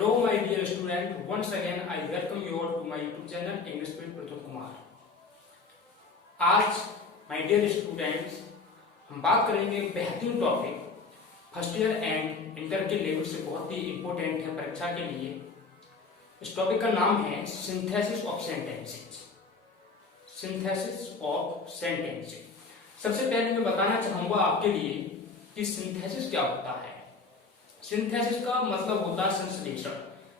Hello my dear student, once again I welcome you all to my YouTube channel English with Pratul Kumar. आज my dear students हम बात करेंगे बेहतरीन topic, first year and inter के level से बहुत ही important है परीक्षा के लिए। इस टॉपिक का नाम है synthesis of sentences. Synthesis of sentences. सबसे पहले मैं बताना चाहूंगा आपके लिए कि सिंथेसिस क्या होता है। सिंथेसिस का मतलब होता है संश्लेषण।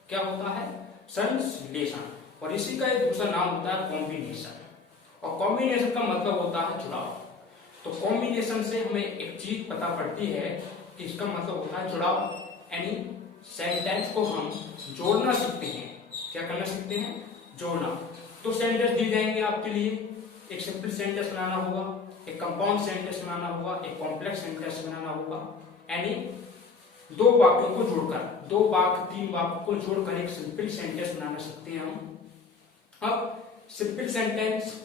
क्या होता है? संश्लेषण। और इसी का एक दूसरा नाम होता है कॉम्बिनेशन। और कॉम्बिनेशन का मतलब होता है जुड़ाव। तो कॉम्बिनेशन से हमें एक चीज पता पड़ती है कि इसका मतलब होता है जुड़ाव, यानी सेंटेंस को हम जोड़ना सीखते हैं। क्या करना सीखते हैं? जोड़ना। तो सेंटेंस दी जाएंगे आपके लिए, एक सिंपल सेंटेंस बनाना होगा, एक कंपाउंड सेंटेंस बनाना होगा, एक कॉम्प्लेक्स सेंटेंस बनाना होगा, यानी दो वाक्यों को जोड़कर, दो वाक्य तीन वाक्यों को जोड़कर एक सिंपल सेंटेंस बनाना सकते हैं हम। अब सिंपल सेंटेंस,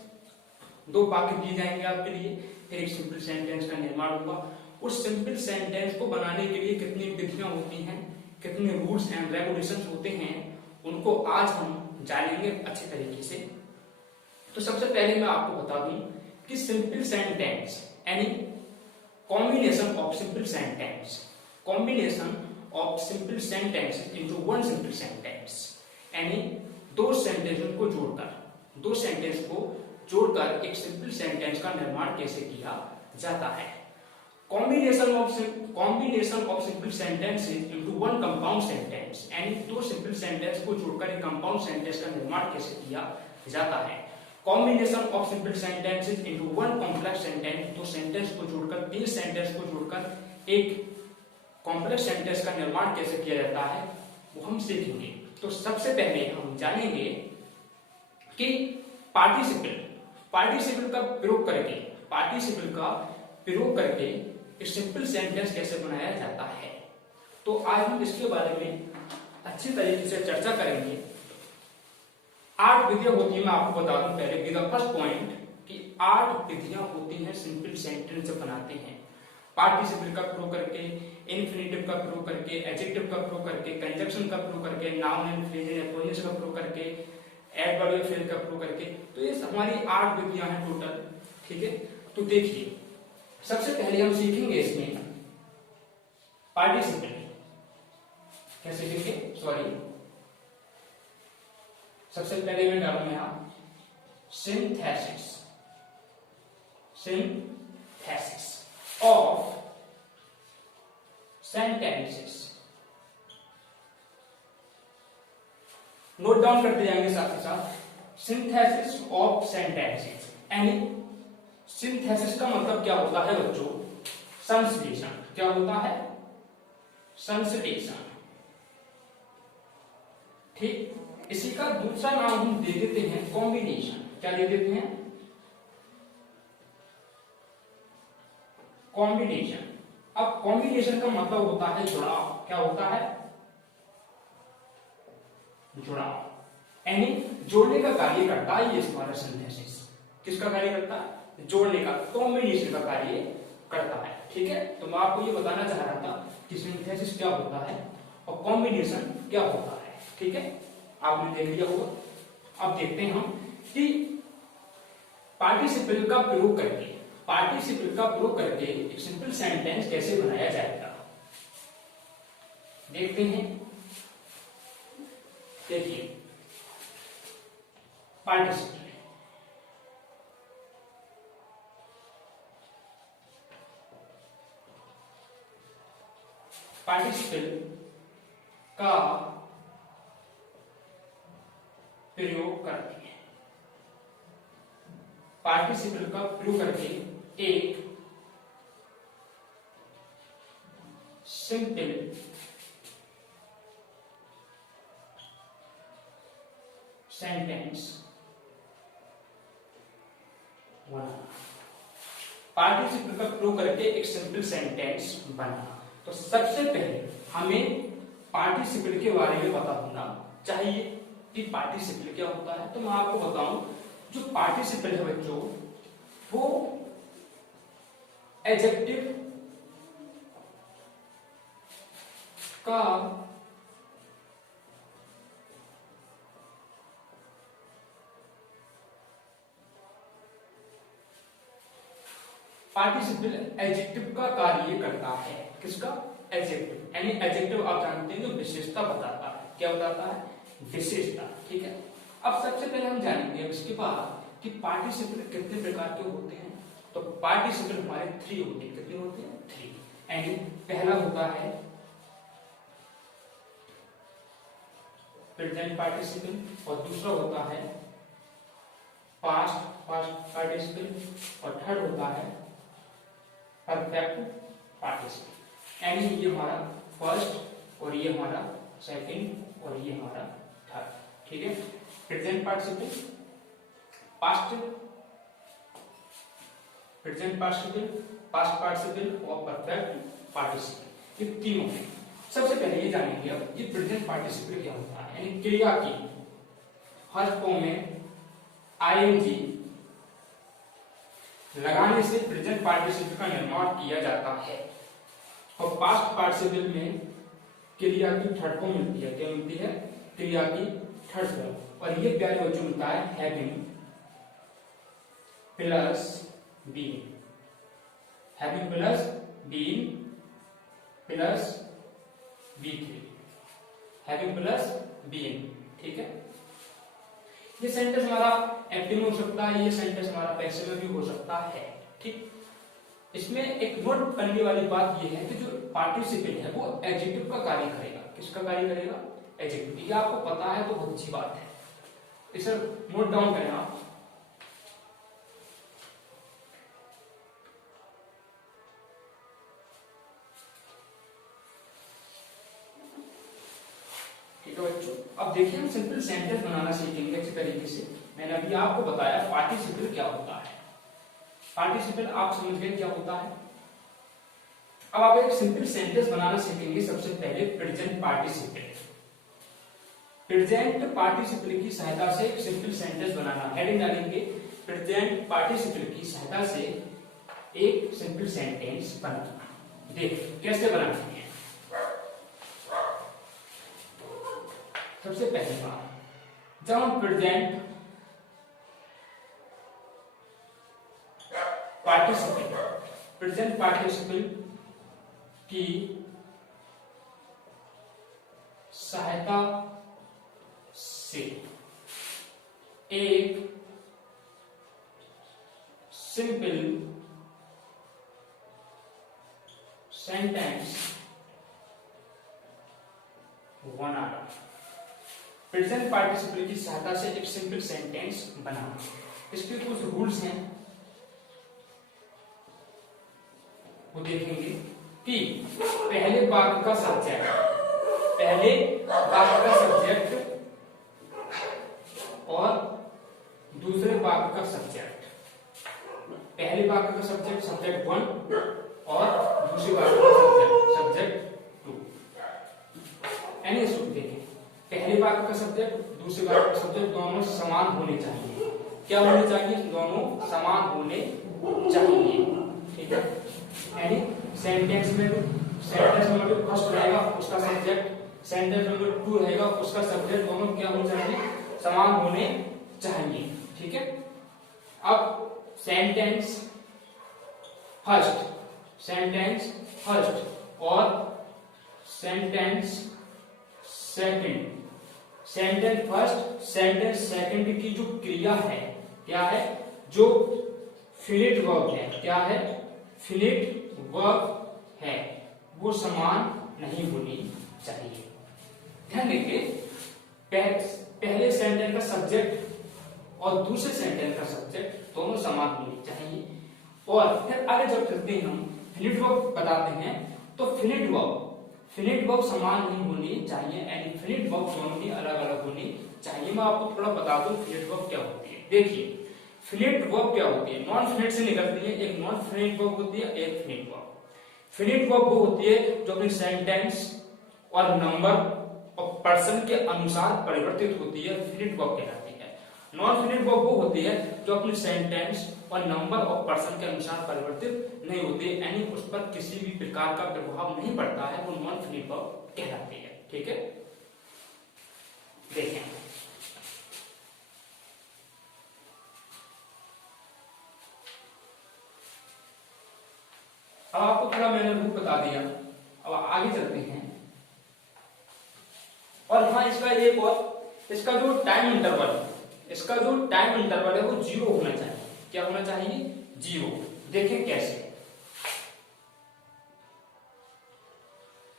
दो वाक्य दिए जाएंगे आपके लिए, फिर एक सिंपल सेंटेंस का निर्माण होगा। उस सिंपल सेंटेंस को बनाने के लिए कितनी विधियां होती हैं, कितने रूल्स एंड रेगुलेशंस होते हैं, उनको आज हम जानेंगे अच्छे तरीके से। तो सबसे पहले मैं आपको बता दूं कि सिंपल सेंटेंस यानी combination of simple sentence, combination of simple sentences into one simple sentence, यानी दो सेंटेंस को जोड़कर, दो सेंटेंस को जोड़कर एक सिंपल सेंटेंस का निर्माण कैसे किया जाता है। Combination of simple sentences into one compound sentence, यानी दो सिंपल सेंटेंस को जोड़कर एक कंपाउंड सेंटेंस का निर्माण कैसे किया जाता है। Combination of simple sentences into one complex sentence, दो सेंटेंस को जोड़कर, तीन सेंटेंस को जोड़कर एक कॉम्प्लेक्स सेंटेंस का निर्माण कैसे किया जाता है वो हम सीखेंगे। तो सबसे पहले हम जानेंगे कि पार्टिसिपल का प्रयोग करके एक सिंपल सेंटेंस कैसे बनाया जाता है। तो आज हम इसके बारे में अच्छी तरीके से चर्चा करेंगे। 8 विधियां होती है, मैं आपको बता दूं पहले विद द फर्स्ट पॉइंट कि 8 विधियां होती हैं सिंपल सेंटेंस जब बनाते हैं। पार्टिसिपल का प्रयोग करके, इन्फिनिटिव का प्रयोग करके, एडजेक्टिव का प्रयोग करके, कंजक्शन का प्रयोग करके, noun and phrase and opposition का प्रयोग करके, एडवर्ब और फ्रेज का प्रयोग करके। तो ये हमारी 8 विधियां हैं टोटल। ठीक है, तो देखिए सबसे पहले हम सीखेंगे इसमें पार्टिसिपल। क्या सीखेंगे? सबसे पहले मैं डालूंगा यहां synthesis of sentences। Note down करते जाएंगे साथ ही साथ। सिंथेसिस ऑफ सेंटेंसेस, यानी सिंथेसिस का मतलब क्या होता है बच्चों? संश्लेषण। क्या होता है? संश्लेषण। ठीक, इसी का दूसरा नाम हम दे देते हैं कॉम्बिनेशन। क्या दे देते हैं? कॉम्बिनेशन। अब कॉम्बिनेशन का मतलब होता है जुड़ाव। क्या होता है? जुड़ाव, यानी जोड़ने का कार्य करता है ये हमारा सिंथेसिस। किसका कार्य करता है? जोड़ने का, कॉम्बिनेशन का कार्य करता है। ठीक है, तो मैं आपको ये बताना चाह रहा था कि सिंथेसिस क्या होता है और कॉम्बिनेशन क्या होता है। ठीक है, आपने देख लिया होगा। अब देखते हैं हम कि पार्टिसिपल का प्रयोग करके एक सिंपल सेंटेंस कैसे बनाया जाएगा। देखते हैं। देखिए पार्टिसिपल, का प्रयोग करके, पार्टिसिपल का प्रयोग करके एक सिंपल सेंटेंस बनाना। पार्टिसिपल का प्रयोग करके एक सिंपल सेंटेंस बनाना। तो सबसे पहले हमें पार्टिसिपल के बारे में पता होना चाहिए कि पार्टिसिपल क्या होता है। तो मैं आपको बताऊं, जो पार्टिसिपल है बच्चों वो एडजेक्टिव का पार्टिसिपल एडजेक्टिव का कार्य करता है। किसका? एडजेक्टिव, यानी एडजेक्टिव आप जानते हैं जो विशेषता बताता है। क्या बताता है? विशेषता। ठीक है, अब सबसे पहले हम जानेंगे अब इसके बाद कि पार्टिसिपल कितने प्रकार के होते हैं। तो पार्टिसिपल हमारे 3 होते हैं। कितने होते हैं? 3। यानी पहला होता है प्रेजेंट पार्टिसिपल और दूसरा होता है पास्ट पार्टिसिपल और थर्ड होता है परफेक्ट पार्टिसिपल। यानी ये हमारा फर्स्ट और ये हमारा सेकंड और ये हमारा थर्ड। ठीक है, present participle, present participle, past participle और परफेक्ट पार्टिसिपल, ये तीनों हैं। सबसे पहले ये जानेंगे अब ये प्रेजेंट पार्टिसिपल क्या होता है। यानी क्रिया की हर फॉर्म में आईएनजी लगाने से प्रेजेंट पार्टिसिपल का निर्माण किया जाता है। और पास्ट पार्टिसिपल में क्रिया की थर्ड फॉर्म मिलती है। क्या मिलती है? क्रिया की थर्ड फॉर्म। और ये प्यारे बच्चों मिलता है having plus being, having plus being plus B3, having plus being. ठीक है, ये सेंटेंस हमारा एक्टिव में हो सकता है, ये सेंटेंस हमारा पैसिव में भी हो सकता है। ठीक, इसमें एक नोट करने वाली बात ये है कि जो पार्टिसिपल है वो एडजेक्टिव का कार्य करेगा। किसका कार्य करेगा? एडजेक्टिव। ये आपको पता है तो बहुत अच्छी बात है, इसे नोट डाउन करें आप। ठीक है बच्चों, अब देखिए हम सिंपल सेंटेंस बनाना सीखेंगे अच्छी तरीके से। मैंने अभी आपको बताया पार्टिसिपल क्या होता है। पार्टिसिपल आप समझ गए क्या होता है। अब आप एक सिंपल सेंटेंस बनाना सीखेंगे। सबसे पहले प्रेजेंट पार्टिसिपल, प्रेजेंट पार्टिसिपल की सहायता से एक सिंपल सेंटेंस बनाना। हेडिंग डालेंगे प्रेजेंट पार्टिसिपल की सहायता से एक सिंपल सेंटेंस बनाना। देख कैसे बनाते हैं। सबसे पहली बात, जब हम प्रेजेंट पार्टिसिपल की सहायता से एक सिंपल सेंटेंस बनाना। प्रेजेंट पार्टिसिपल की सहायता से एक सिंपल सेंटेंस बनाना। इसके कुछ रूल्स हैं, वो देखेंगे कि पहले वाक्य का सब्जेक्ट और दूसरे वाक्य का सब्जेक्ट। पहले वाक्य का सब्जेक्ट 1 और दूसरे वाक्य का सब्जेक्ट 2। यानी इसको देखें, पहले वाक्य का सब्जेक्ट दूसरे वाक्य का सब्जेक्ट दोनों समान होने चाहिए। क्या होने चाहिए? दोनों समान होने चाहिए। ठीक है, यानी सेंटेंस नंबर फर्स्ट रहेगा उसका सब्जेक्ट, सेंटेंस नंबर 2 रहेगा उसका सब्जेक्ट, दोनों क्या होने चाहिए? समान होने चाहिए। ठीक है, अब सेंटेंस फर्स्ट और sentence second, sentence first sentence second की जो क्रिया है क्या है? जो फिनिट वर्ब है। क्या है? फिनिट वर्ब है, वो समान नहीं होनी चाहिए। ध्यान देखिए, पहले सेंटेंस का सब्जेक्ट और दूसरे सेंटेंस का सब्जेक्ट दोनों समान होने चाहिए। और फिर आगे जब चलते हैं हम फिनिट वर्ब बताते हैं, तो फिनिट वर्ब समान नहीं होनी चाहिए, यानी फिनिट वर्ब दोनों ही अलग अलग होनी चाहिए। मैं आपको थोड़ा बता दूं फिनिट वर्ब क्या होती है। देखिए, फिनिट वर्ब क्या होती है? नॉन फिनिट से निकलती है। एक नॉन फिनिट वर्ब होती है, एक फिनिट वर्ब। फिनिट वर्ब वो होती है जो अपनी सेंटेंस और नंबर और पर्सन के अनुसार परिवर्तित होती है, फिनिट वर्ब कहलाती है। नॉन फिनिट वर्ब वो होती है जो अपनी सेंटेंस और नंबर और पर्सन के अनुसार परिवर्तित नहीं होती है, यानी उस पर किसी भी प्रकार का प्रभाव नहीं पड़ता है, वो नॉन फिनिट वर्ब कहलाती है। ठीक है, देखें पूरा मैंने रूप बता दिया। अब आगे चलते हैं। और हाँ, इसका एक और, इसका जो टाइम इंटरवल है वो 0 होना चाहिए। क्या होना चाहिए? 0। देखें कैसे,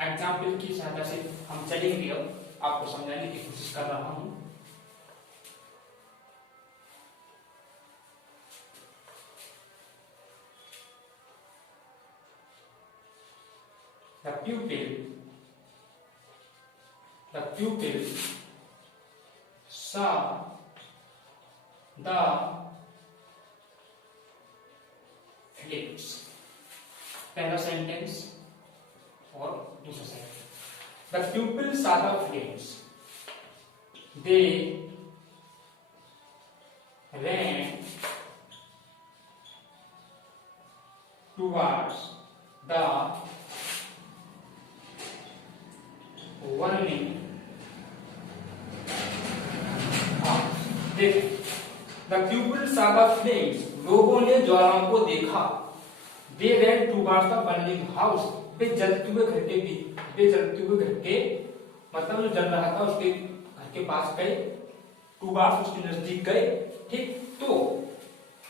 एग्जाम्पल की सहायता से हम चलेंगे। अब आपको समझाने की कोशिश कर रहा हूं। The pupil saw the flames। पहला सेंटेंस और दूसरा sentence. The pupil saw the flames, they ran towards the burning house। देखिए, the people saw the flames, लोगों ने ज्वालाओं को देखा। They ran towards the burning house, वे जलते हुए घर के मतलब जो जल रहा था उसके घर के पास गए, टूवार्ड्स उसके नजदीक गए। ठीक, तो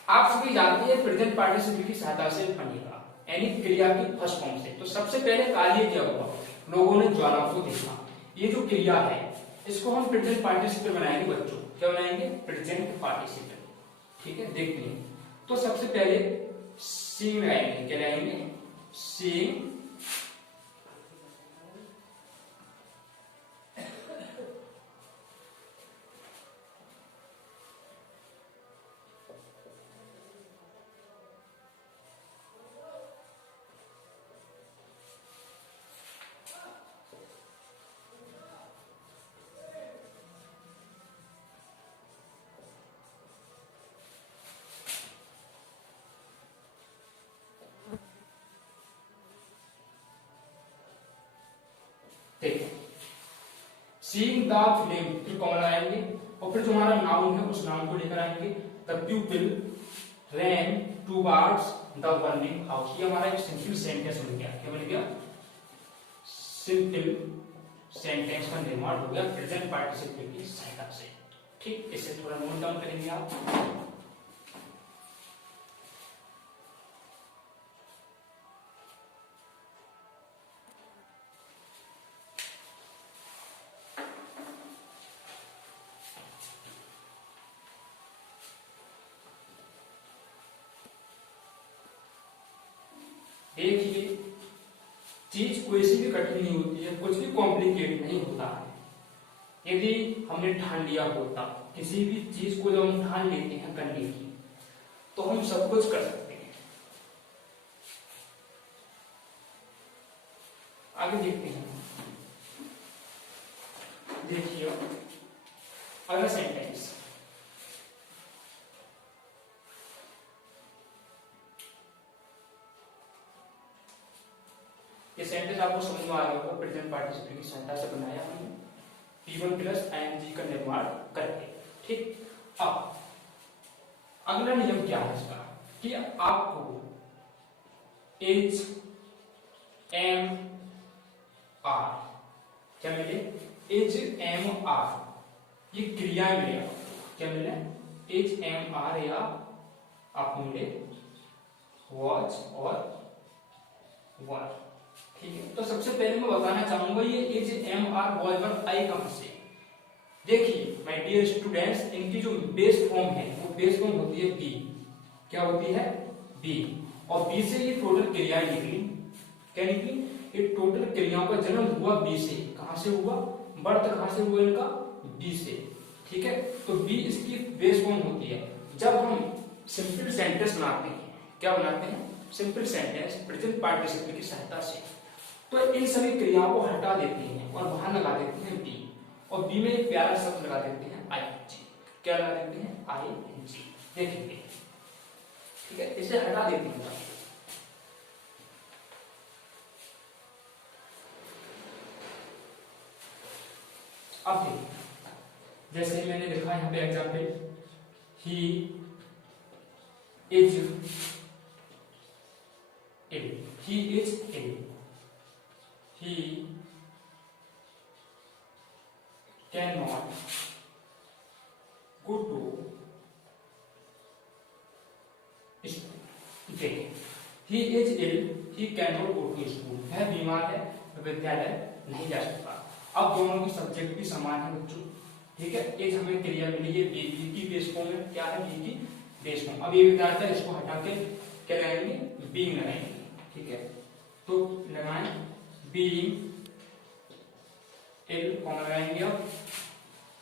आप सभी जानते हैं प्रेजेंट पार्टिसिपल की सहायता से बनेगा, यानी क्रिया की फर्स्ट फॉर्म से। तो सबसे पहले कार्य क्या हुआ? लोगों ने ज्वालाओं को देखा। ये जो क्रिया है इसको हम प्रेजेंट पार्टिसिपल बनाएंगे बच्चों। क्या बनाएंगे? Present participle. ठीक है, देखिए। तो सबसे पहले सीइंग लगाएंगे। क्या लगाएंगे? सीइंग। देखिए, सीइंग द फ्लेम, फिर कौन आएंगे और फिर जो हमारा नाउन है उस नाउन को लेकर आएंगे। The people ran towards the burning house. ये हमारा एक सिंपल सेंटेंस बन गया। क्या बन गया? सिंपल सेंटेंस का निर्माण हो गया प्रेजेंट पार्टिसिपल की सहायता से। ठीक, इसे थोड़ा नोट डाउन करेंगे आप। देखिए, चीज कोई सी भी कठिन नहीं होती है, कुछ भी कॉम्प्लिकेट नहीं होता है। यदि हमने ठान लिया होता, किसी भी चीज को जब हम ठान लेते हैं करने की, तो हम सब कुछ कर सकते हैं। आगे देखते हैं। देखिए अगला सेंटेंस। ये सेंटेंस आपको समझ में आ गया होगा। प्रेजेंट पार्टिसिपल की सहायता से बनाया हमने P1 प्लस ing का निर्माण करके। ठीक, अब अगला नियम क्या है इसका कि आपको एच एम आर क्या मिले? एच एम आर, ये क्रिया मिले। क्या मिले? एच एम आर या आपको मिले वॉच और वर। ठीक है, तो सबसे पहले मैं बताना चाहूंगा ये एच एम आर वॉच वर आई कहां से। देखिए माय डियर स्टूडेंट्स, इनकी जो बेस फॉर्म है वो बेस फॉर्म होती है बी। क्या होती है? बी। और बी से ये टोटल क्रियाएं निकली। क्या निकली? ये टोटल क्रियाओं का जन्म हुआ बी से। कहां से हुआ? बर्थ कहां से हुआ इनका? बी से। ठीक है, तो बी इसकी बेस फॉर्म होती है। जब हम सिंपल सेंटेंस बनाते हैं, क्या बनाते हैं? सिंपल सेंटेंस प्रेजेंट पार्टिसिपल की सहायता से, तो इन सभी क्रियाओं को हटा देते हैं और वहां लगा देते हैं बी। और बी में एक प्यारा शब्द लगा देते हैं आईएनजी। क्या लगा देते हैं? आईएनजी। देखेंगे, ठीक है, इसे हटा देते हैं। अब देखिए, जैसे मैंने लिखा है यहाँ पे example, he is ill. he is ill, he cannot go to school. देखिए, he is ill, he cannot go to school, वह बीमार है, विद्यालय नहीं जा सकता। अब दोनों की सब्जेक्ट भी समान है बच्चों, ठीक है। एज हमें क्रिया मिली है बी की बेस फॉर्म में, क्या है बी की बेस फॉर्म। अब ये विद्यार्थी है, इसको हटा के क्या लगाएंगे, बीइंग लगाएंगे, ठीक है। तो लगाएं बीइंग इल, कौन लगाएंगे अब,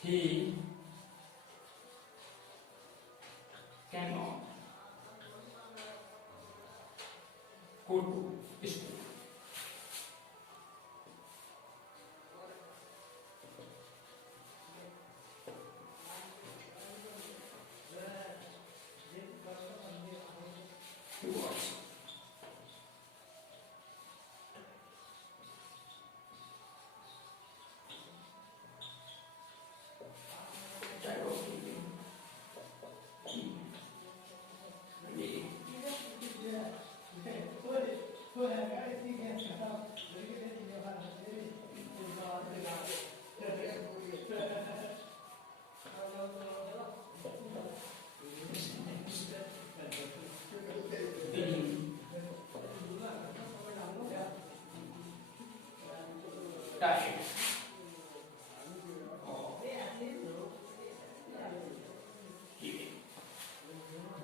ही cannot go to school।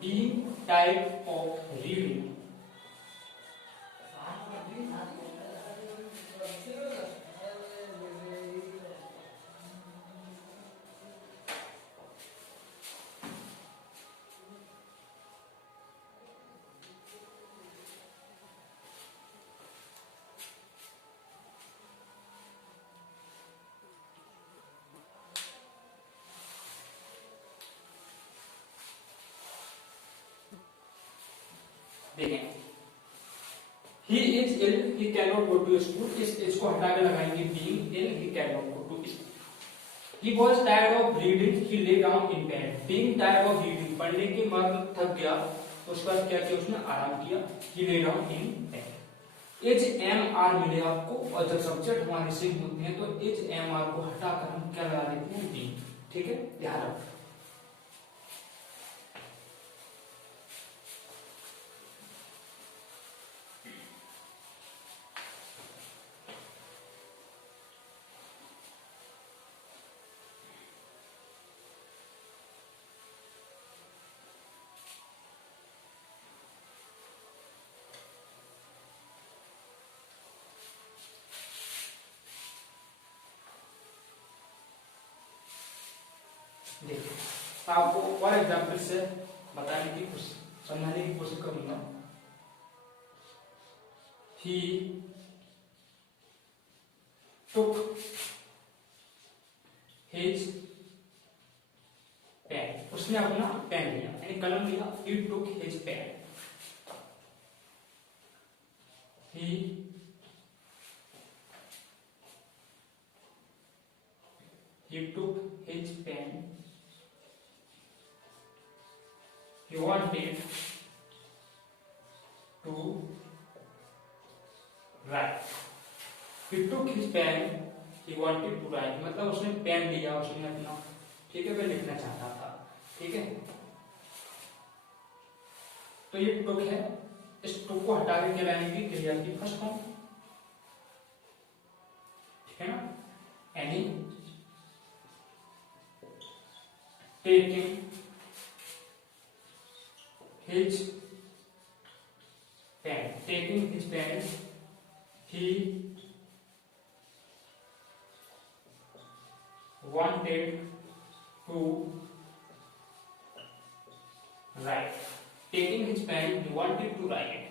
Being type of reading, देखें he is ill, he cannot go to school, इसको हटा के लगाएंगे being ill, he cannot go to school। he was tired of reading, he lay down in bed। being tired of reading, पढ़ने के बाद थक गया, उसके बाद क्या किया उसने, आराम किया, he lay down in bed। H M R मिले आपको, और जब सब्जेक्ट हमारे सेम होते हैं तो एच एम आर को हटाकर हम क्या लगा देते हैं, being, ठीक है, ध्यान रखो। देखिए, आपको और एग्जाम्पल से बताने की कोशिश, समझाने की कोशिश करूंगा। ही टुक हिज पेन, उसने अपना पेन लिया, यानी कलम लिया। He took his pen, he took his pen, he wanted to write। he took his pen, he wanted to write, मतलब उसने पेन लिया, उसने अपना, ठीक है, वह लिखना चाहता था, ठीक है। तो ये टुक है, इस टुक को हटा के क्या लाएंगे, क्रिया की फर्स्ट फॉर्म, ठीक है ना। Any taking his pen, taking his pen, he wanted to write। taking his pen, he wanted to write,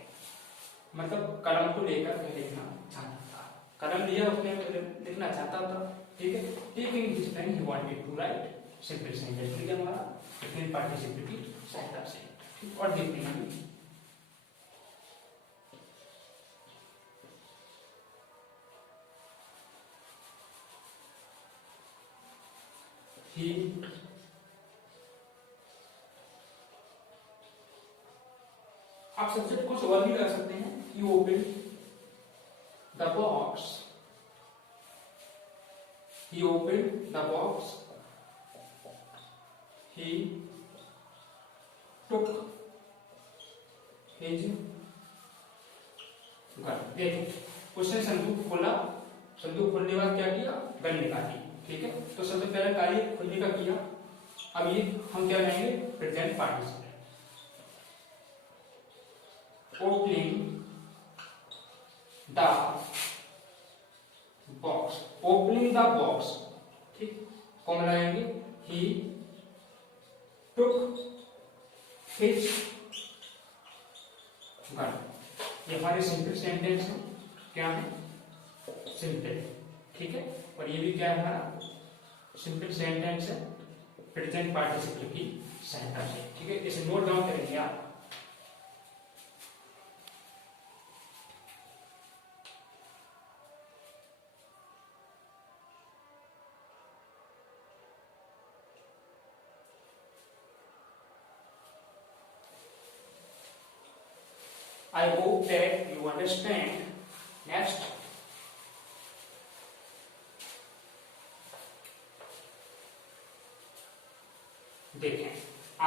मतलब कलम को लेकर वह लिखना चाहता था, कलम लिया उसने लिखना चाहता था, ठीक है। taking his pen, he wanted to write, simple sentence लिखा हमारा डिफरेंट पार्टिसिपल की सहायता से, ठीक। और देखते हैं ही, आप सब्जेक्ट कुछ और भी लगा सकते हैं, ही open the box. He opened the box. He took his gun. देखो उसने संदूक खोला, संदूक खोलने के बाद क्या किया, गन निकाली। ठीक है, तो सबसे पहले कार्य खोलने का किया। अब ये हम क्या करेंगे, present participle. Opening the box, opening the box. ठीक, कौन लगाएंगे, ही टुक हिज गन। ये हमारे सिंपल सेंटेंस है, क्या है, सिंपल। ठीक है, और ये भी क्या है, हमारा सिंपल सेंटेंस है, प्रेजेंट पार्टिसिपल की सहायता से। ठीक है, इसे नोट डाउन करेंगे आप। I hope that you understand. Next, देखें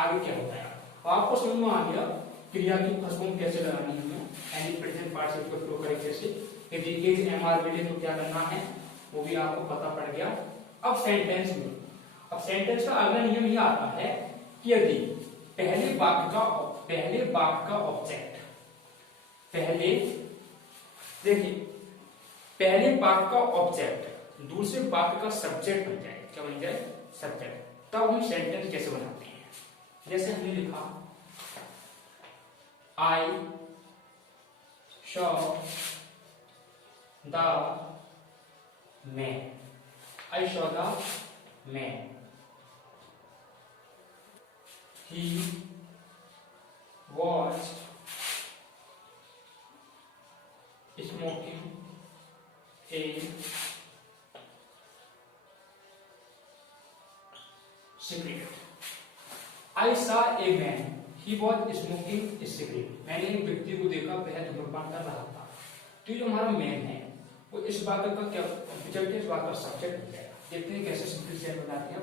आगे क्या होता है। तो आपको समझ में आ गया क्रिया की फर्स्ट फॉर्म कैसे लगानी है, any present participle flow correct से। यदि इज एमआर मिले तो क्या करना है, वो भी आपको पता पड़ गया। अब सेंटेंस में, अब सेंटेंस का अगला नियम ये आता है कि यदि पहले वाक्य का ऑब्जेक्ट, पहले देखिए, पहले वाक्य का ऑब्जेक्ट दूसरे वाक्य का सब्जेक्ट बन जाए, क्या बन जाए, सब्जेक्ट, तब हम सेंटेंस कैसे बनाते हैं। जैसे हमने लिखा, I saw the man, I saw the man, he was smoking a cigarette. I saw a man. He was smoking a cigarette. मैंने एक व्यक्ति को देखा, वह धूम्रपान कर रहा था। तो जो हमारा मैन है वो इस वाक्य का क्या ऑब्जेक्ट है, इस वाक्य का सब्जेक्ट हो जाएगा। देखते हैं कैसे सिंपल सेंटेंस बनाते हैं।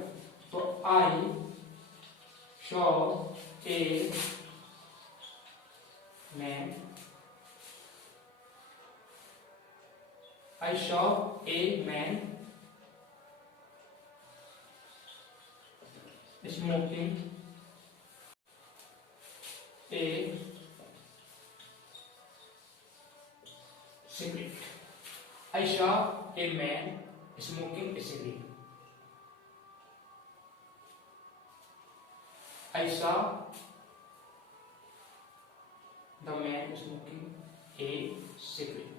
तो I saw a man, I saw a man smoking a cigarette. I saw a man smoking a cigarette. I saw the man smoking a cigarette.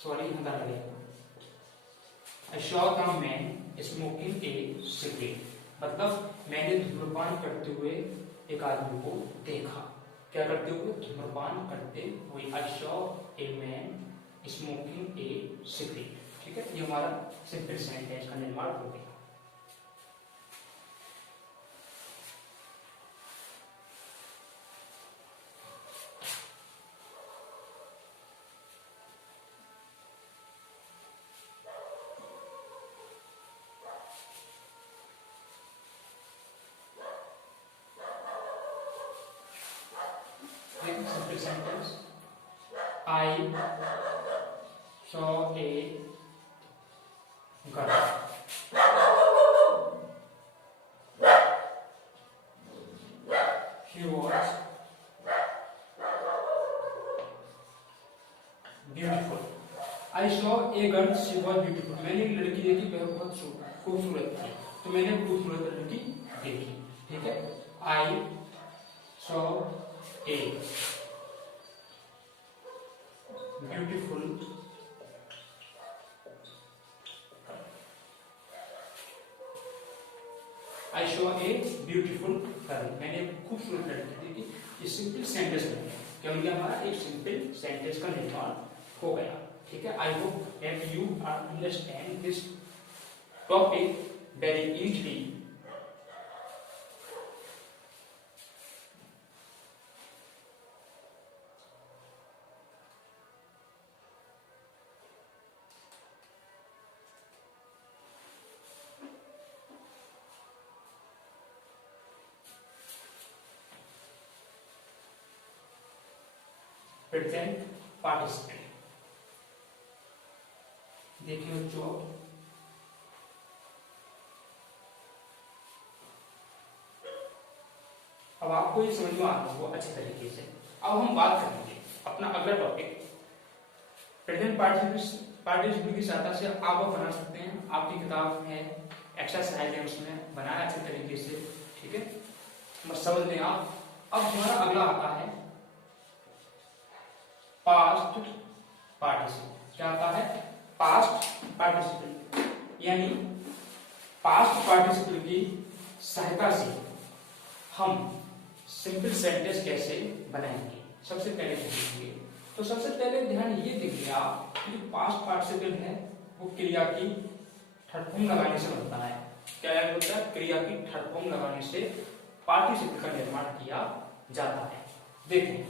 Sorry, हटा लगेगा। I saw the man smoking a cigarette, मतलब मैंने धूम्रपान करते हुए एक आदमी को देखा। क्या करते हुए, धूम्रपान करते हुए। I saw a man smoking a cigarette। ठीक है, ये हमारा सिंपल सेंटेंस का निर्माण हो गया। Simple sentence, I saw a girl. She was beautiful. I saw a girl, she was beautiful. मैंने एक लड़की देखी, वह बहुत खूबसूरत थी। तो मैंने खूबसूरत लड़की देखी। ठीक है, I saw a beautiful I saw a beautiful girl. मैंने खूबसूरत लड़की देखी। ये सिंपल सेंटेंस में क्या हो गया, हमारा एक सिंपल सेंटेंस का निर्माण हो गया। ठीक है, I hope that you understand this topic very easily. Present participle. देखिए बच्चों, अब आपको ये समझ में आ रहा होगा अच्छे तरीके से। अब हम बात करेंगे अपना अगला टॉपिक, प्रेजेंट पार्टिसिपल की सहायता से आप बना सकते हैं। आपकी किताब है, एक्सरसाइज है, उसमें बनाया अच्छे तरीके से, ठीक है, बस समझ लें आप। अब हमारा अगला आता है पास्ट पार्टिसिपल। क्या आता है? Past participle. यानी पास्ट पार्टिसिपल की सहायता से हम सिंपल सेंटेंस कैसे बनाएंगे, सबसे पहले देखेंगे। तो सबसे पहले ध्यान ये देखिए आप कि जो पास्ट पार्टिसिपल है वो क्रिया की थर्ड फॉर्म लगाने से बनता है। क्या होता है? क्रिया की थर्ड फॉर्म लगाने से पार्टिसिपल का निर्माण किया जाता है। देखिए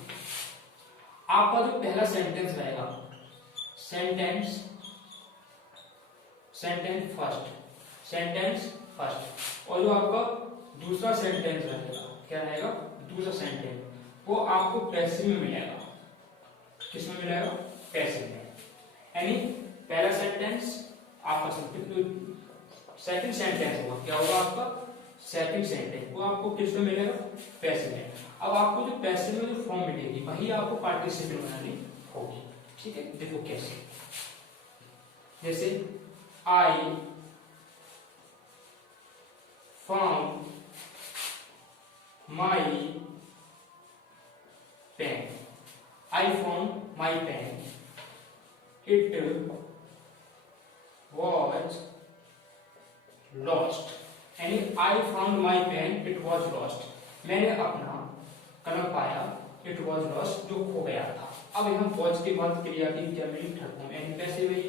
आपका जो पहला सेंटेंस रहेगा, सेंटेंस फर्स्ट, और जो आपका दूसरा सेंटेंस रहेगा, क्या रहेगा? दूसरा सेंटेंस वो आपको पैसिव में मिलेगा। किसमें मिलेगा? पैसिव में। यानी पहला सेंटेंस आपका सेकंड सेंटेंस होगा, क्या होगा आपका? सेकंड सेंटेंस वो आपको किसमें मिलेगा? पैसिव में। अब आपको जो पैसिव में जो फॉर्म मिलेगी वही आपको पार्टिसिपल बनानी होगी, ठीक है। देखो कैसे, जैसे I found my pen, I found my pen, it was lost. यानी I found my pen, it was lost. मैंने अपना कलम पाया, इट वॉज लॉस्ट, जो खो गया था। अब यहाँ वॉज के बाद क्रिया की क्या मिली? थर्ड फॉर्म, यानी पैसिव है।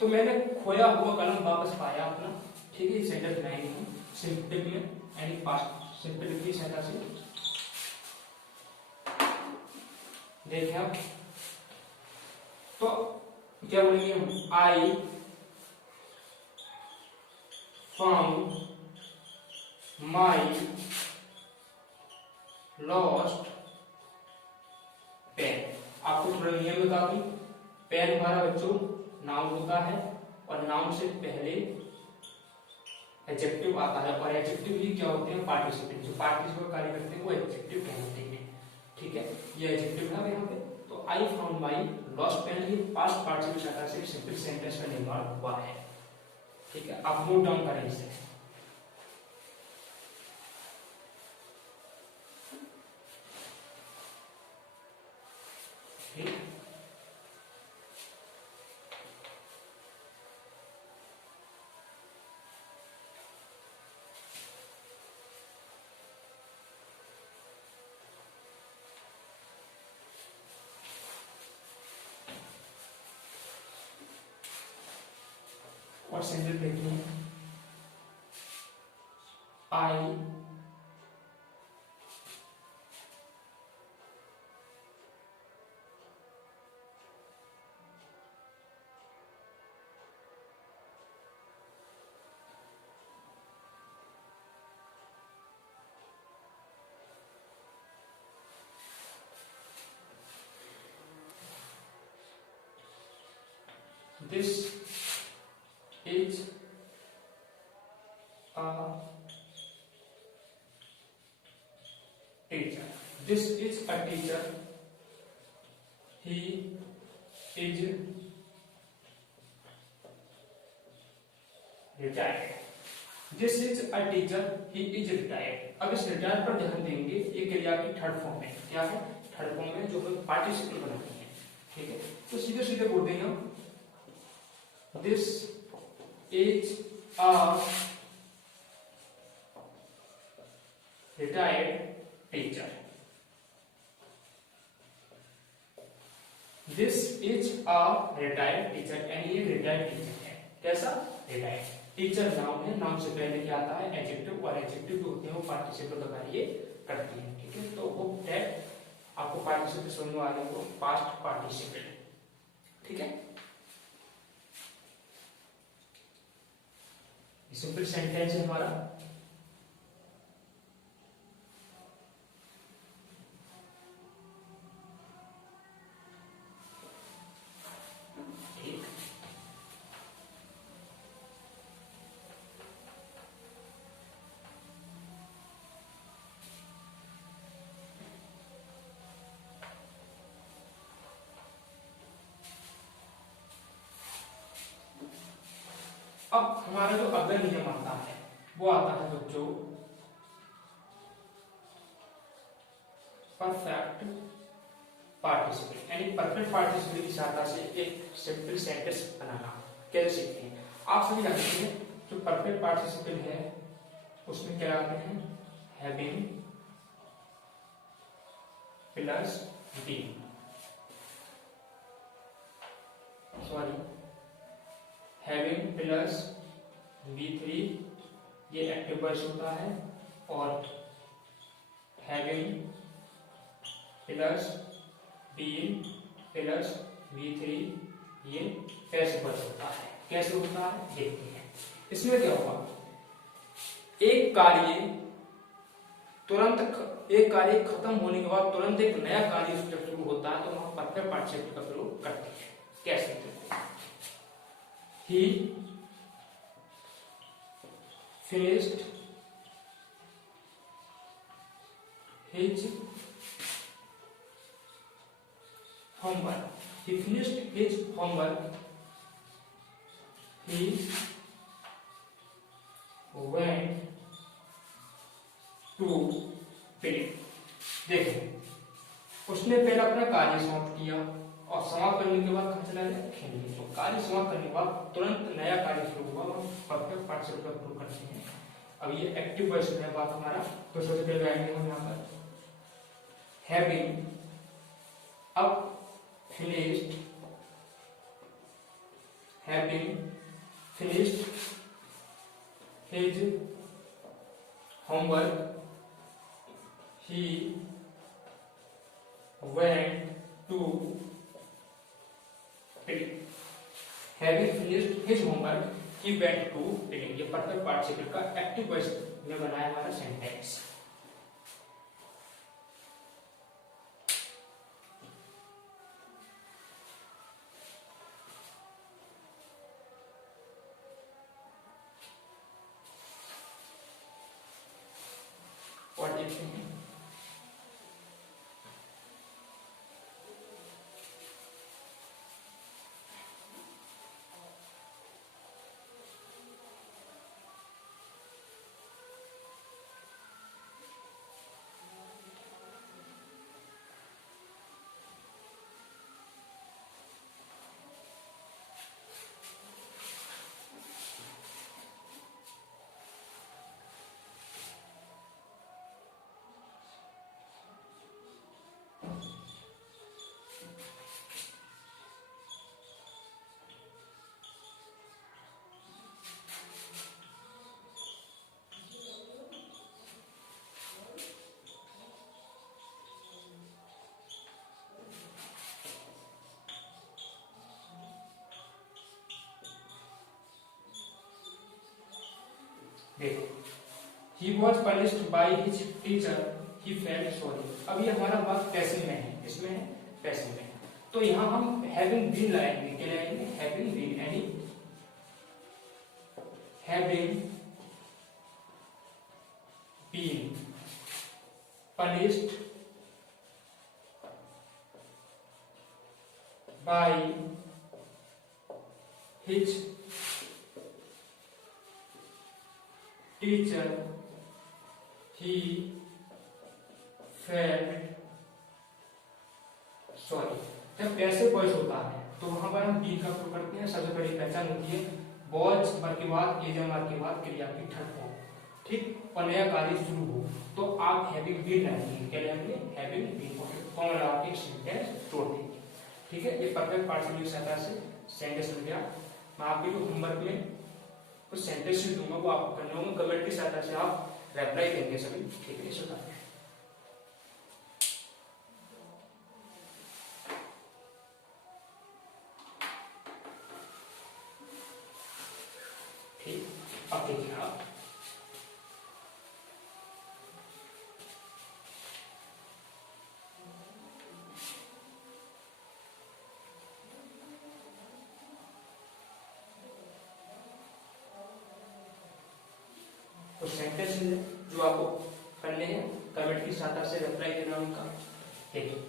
तो मैंने खोया हुआ कलम वापस पाया अपना, ठीक है। सेंटेंस बनाएंगे हम सिंपल में, यानी पास्ट सिंपल की सहायता से। देखिए आप, तो क्या बोलेंगे हम? I found my lost pen. आपको थोड़ा नियम बता दूं, पेन हमारा बच्चों नाउन होता है, और नाउन से पहले एडजेक्टिव आता है, और एडजेक्टिव ही क्या होते हैं? पार्टिसिपल। जो पार्टिसिपल कार्य करते हैं वो एडजेक्टिव कहलाते हैं, ठीक है। ये एडजेक्टिव है यहाँ पे। तो I found my lost pen, ये पास्ट पार्टिसिपल सहायता से सिंपल सेंटेंस का निर्माण हुआ है, ठीक है। आप नोट डाउन करें इसे, ठीक। और सेंटेंस देखिए, आई this is a teacher. This is a teacher. He is retired. This is a teacher. He is retired. अब इस रिटायर्ड पर ध्यान देंगे, ये क्रिया की थर्ड फॉर्म है। क्या है? थर्ड फॉर्म में जो पार्टिसिपल बनाती है, ठीक है। तो सीधे सीधे बोल देंगे हम, this is a retired teacher. This is a retired teacher, यानी ये रिटायर्ड टीचर है। कैसा? रिटायर्ड। टीचर नाउन है, नाउन से पहले क्या आता है? एडजेक्टिव, और एडजेक्टिव जो होते हैं वो पार्टिसिपल का कार्य करती है, ठीक है। तो वो दैट आपको पार्टिसिपल समझ में आ गया, वो पास्ट पार्टिसिपल, ठीक है। सिंपल सेंटेंस है हमारा। अब हमारा जो अगला नियम आता है वो आता है बच्चों परफेक्ट पार्टिसिपल, यानी परफेक्ट पार्टिसिपल की सहायता से एक सिंपल सेंटेंस बनाना कैसे सीखते हैं। आप सभी जानते हैं जो परफेक्ट पार्टिसिपल है उसमें क्या आते हैं, having plus being, sorry having plus V3 ये एक्टिव वॉइस होता है, और having plus being plus V3 ये पैसिव वॉइस होता है। कैसे होता है देखते हैं। इसमें क्या होगा, एक कार्य खत्म होने के बाद तुरंत एक नया कार्य जब शुरू होता है तो वहां परफेक्ट पार्टिसिपल का प्रयोग करते हैं। कैसे देखते हैं, ही finished his homework. He finished his homework. He went to bed. देखिए उसने पहले अपना कार्य समाप्त किया और समाप्त करने के बाद कहाँ चला गया, खेलने। तो कार्य समाप्त करने के बाद तुरंत नया कार्य शुरू हुआ, हम परफेक्ट पार्टिसिपल का प्रयोग करते हैं। अब ये एक्टिव वॉइस में बात हमारा, तो सबसे पहले आएंगे हम यहाँ पर हैविंग, अब finished, having finished his homework, he went to having finished his homework he went to reading। ये परफेक्ट पार्टिसिपल का एक्टिव वॉइस में बनाया हमारा सेंटेंस। और देखते हैं देखो, he was punished by his teacher, he felt sorry। अब ये हमारा बात पैसिव में है, इसमें है पैसिव में। तो यहाँ हम having been लगाएंगे, क्या लगाएंगे, having been, यानी having been punished by his teacher, he felt sorry। जब पैसिव वॉइस होता है तो वहां पर हम बी का प्रयोग करते हैं। सबसे पहली पहचान होती है वॉच वर्ग के बाद एजम वर्ग के बाद क्रिया की थर्ड फॉर्म, ठीक, और नया कार्य शुरू हो तो आप हैविंग बीन लगाएंगे, क्या लगाएंगे, हैविंग बीन, फॉर्म लगा के सेंटेंस तोड़ देंगे। ठीक है, ये परफेक्ट पार्टिसिपल की सहायता से सेंटेंस बन गया। मैं आपके होमवर्क में कुछ सेंटेंस दूंगा, वो आप करने होंगे, कमेंट की सहायता से आप रिप्लाई देंगे सभी। ठीक है, सुना ठीक। अब देखिए आप कुछ सेंटेंस जो आपको करने हैं, कमेंट की सहायता से रिप्लाई देना उनका। ठीक है,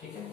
ठीक है।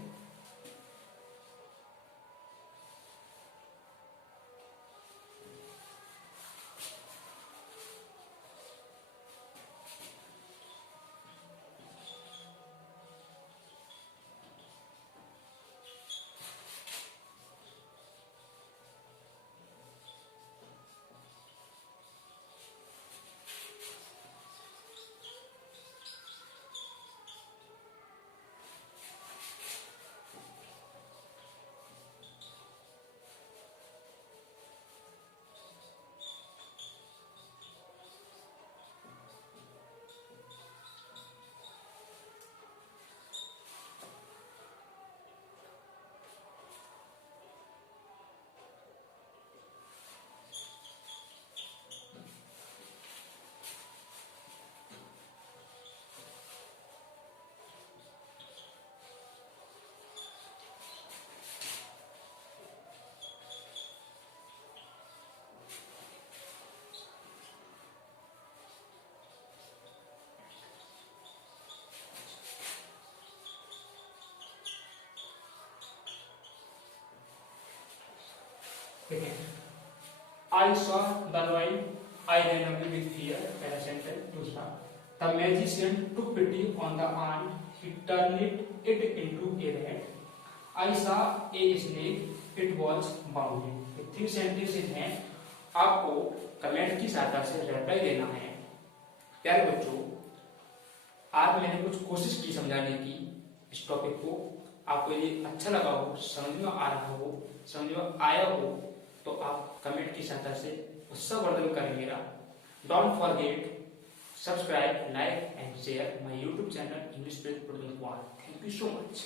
I saw the lion. I ran away with fear. पहला sentence. दूसरा, the magician took pity on the ant. He turned it into a rat. I saw a snake. It was bounding. ये 3 sentences हैं. आपको comment की सहायता से reply देना है। प्यारे बच्चों, आज मैंने कुछ कोशिश की समझाने की इस टॉपिक को। आपको ये अच्छा लगा हो, समझ में आ रहा हो, समझ में आया हो, तो आप कमेंट की सहायता से उत्साहवर्धन करिएगा। Don't forget subscribe, like and share my YouTube channel English with Pradeep Kumar. Thank you so much.